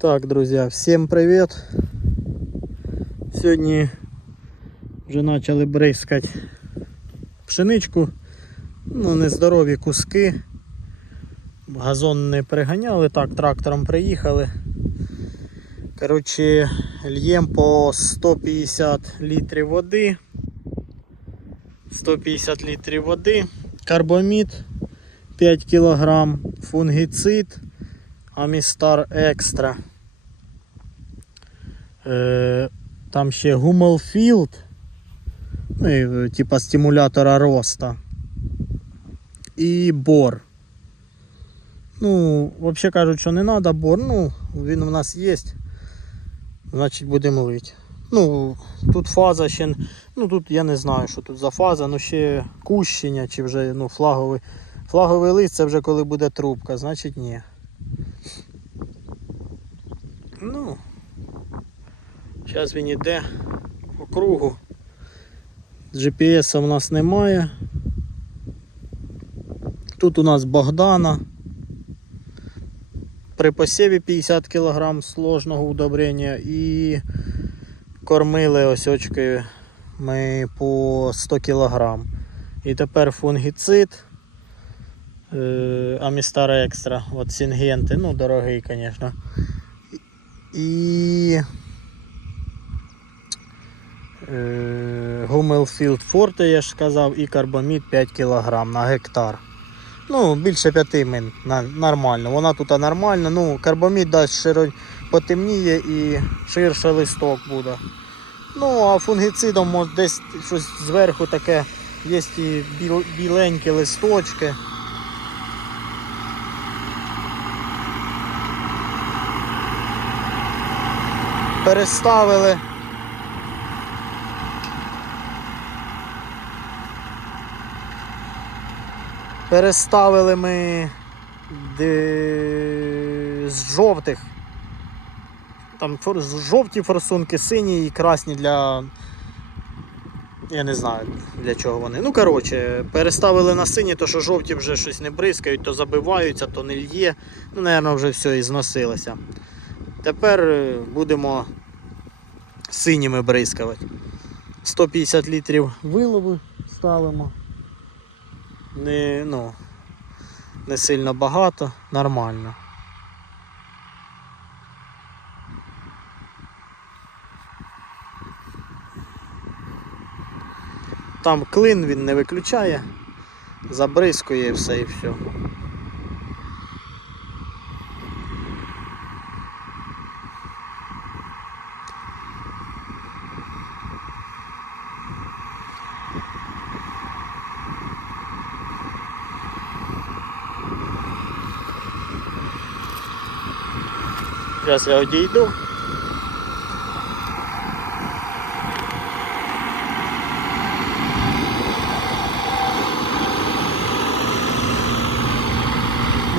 Так, друзі, всім привіт. Сьогодні вже почали бризкати пшеничку. Ну, нездорові куски. Газон не приганяли, так, трактором приїхали. Коротше, льєм по 150 літрів води. 150 літрів води, карбомід 5 кг, фунгіцид, Амістар Екстра. Е, там ще Гумелфілд, ну, і, типа стимулятора роста. І бор. Ну, взагалі кажуть, що не треба бор, ну, він у нас є. Значить будемо лити. Ну, тут фаза ще. Ну тут я не знаю, що тут за фаза, ну ще кущення чи вже ну, флаговий. Флаговий лист це вже коли буде трубка, значить ні. Ну. Зараз він іде по кругу. GPS у нас немає. Тут у нас Богдана. При посіві 50 кг сложного удобрення і кормили ось очки ми по 100 кг. І тепер фунгіцид е, Амістар Екстра. От Сінгенти, ну дорогий, звісно. І Гумелфілд Форте, я ж сказав, і карбамід 5 кг на гектар. Ну, більше 5 мин нормально. Вона тут нормальна. Ну, карбамід дасть широ потемніє і ширше листок буде. Ну, а фунгіцидом десь щось зверху таке є і біл, біленькі листочки. Переставили. Переставили ми з жовтих. Там жовті форсунки, сині і красні для. Я не знаю для чого вони. Ну, коротше, переставили на сині, то що жовті вже щось не бризкають, то забиваються, то не лє. Ну, напевно, вже все і зносилося. Тепер е, будемо синіми бризкувати. 150 літрів вилови ставимо. Не, ну, не сильно багато, нормально. Там клин він не виключає, забризкує все і все. Зараз я одійду.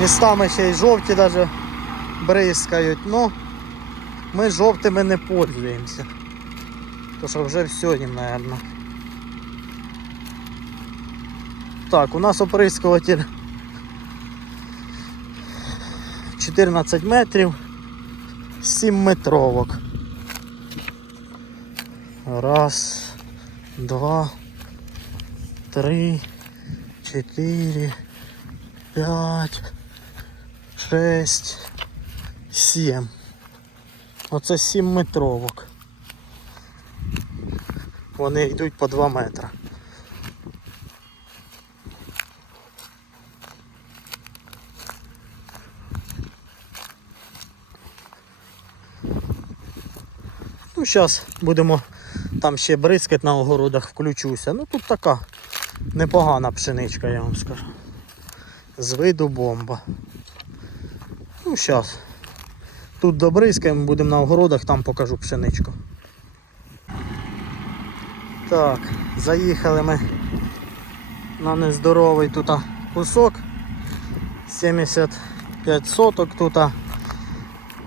Містами ще й жовті навіть бризкають, ну ми жовтими не пользуємося. То що вже все їм, мабуть. Так, у нас оприскуватель 14 метрів, 7 метровок. Раз, два, три, чотири, п'ять, шесть, сім. Оце 7 метровок. Вони йдуть по 2 метри. Зараз будемо там ще бризкати на огородах, включуся. Ну тут така непогана пшеничка, я вам скажу. З виду бомба. Ну, зараз. Тут добризкаємо, будемо на огородах, там покажу пшеничку. Так, заїхали ми на нездоровий тут кусок. 75 соток тут.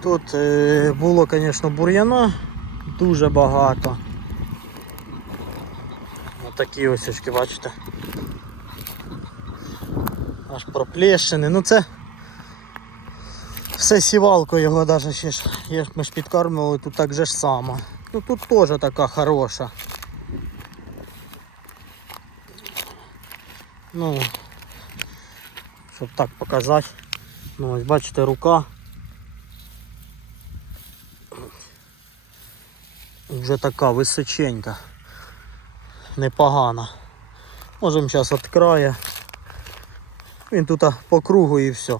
Тут е, було, звісно, бур'яна дуже багато. Отакі ось очки, бачите. Аж проплещені. Ну це Все сівалко його навіть ще ж, ж- ми ж підкармлювали, тут так же ж само. Ну тут теж така хороша. Ну, щоб так показати. Ну ось бачите, рука. Вже така височенька. Непогана. Можемо зараз від краю. Він тут по кругу і все.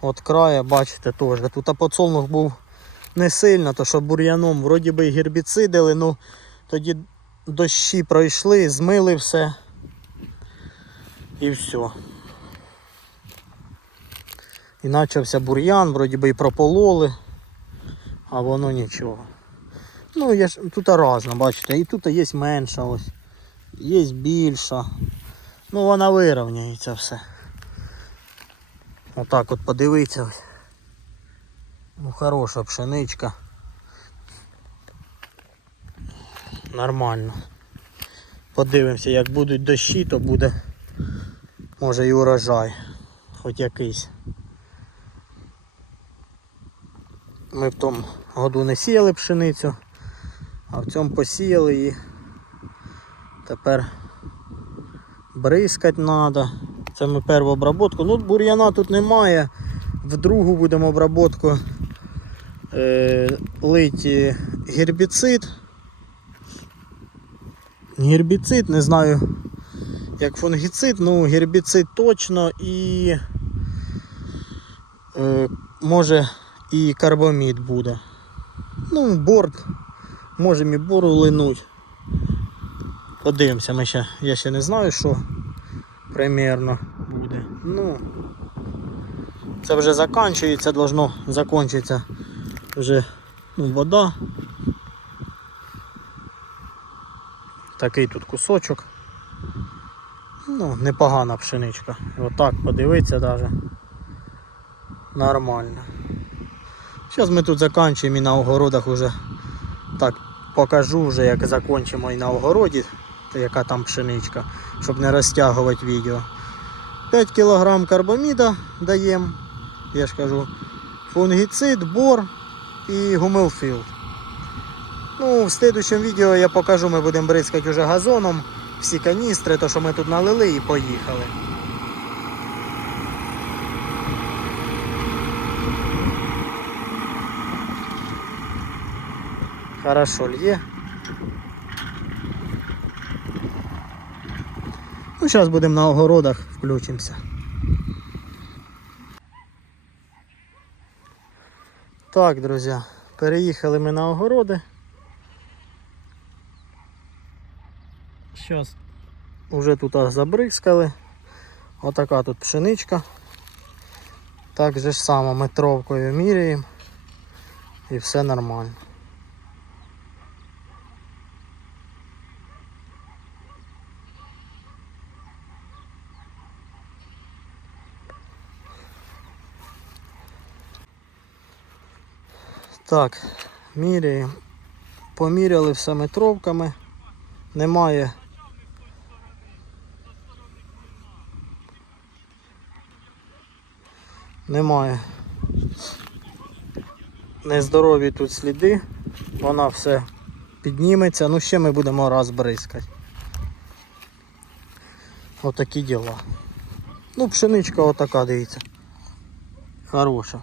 От края, бачите, теж. Тут подсолнух був не сильно, то що бур'яном вроді би і гербіцидили, ну тоді дощі пройшли, змили все. І все. І почався бур'ян, вроді би і пропололи, а воно нічого. Ну, я ж тут разно, бачите, і тут є менша ось, є більша. Ну вона вирівняється все. Отак от подивіться. Ну хороша пшеничка. Нормально. Подивимося, як будуть дощі, то буде може і урожай. Хоч якийсь. Ми в тому году не сіяли пшеницю, а в цьому посіяли її. Тепер бризкати треба. Це ми першу обработку. Ну, бур'яна тут немає. В другу будемо обработку е, литі гербіцид. Гербіцид, не знаю як фунгіцид, ну гербіцид точно і е, може і карбамід буде. Ну, борт. Можемо і бору линуть. Подивимося, ми ще, я ще не знаю, що примерно буде. Ну, це вже закінчується, должно закінчитися вже ну, вода. Такий тут кусочок. Ну, непогана пшеничка. Отак подивитися навіть. Нормально. Зараз ми тут закінчуємо і на огородах вже так покажу вже як закінчимо і на огороді, яка там пшеничка, щоб не розтягувати відео. 5 кг карбаміда даємо, я ж кажу, фунгіцид, бор і гумилфілд. Ну, в слідчому відео я покажу, ми будемо бризкати вже газоном всі каністри, то що ми тут налили і поїхали. Хорошо льє. Ну, зараз будемо на огородах, включимося. Так, друзі, переїхали ми на огороди. Зараз вже тут забризкали. Отака тут пшеничка. Так же ж само метровкою міряємо і все нормально. Так, міряємо. Поміряли все метровками. Немає. Немає. Нездорові тут сліди. Вона все підніметься. Ну ще ми будемо раз бризкати. Отакі діла. Ну, пшеничка отака, дивіться. Хороша.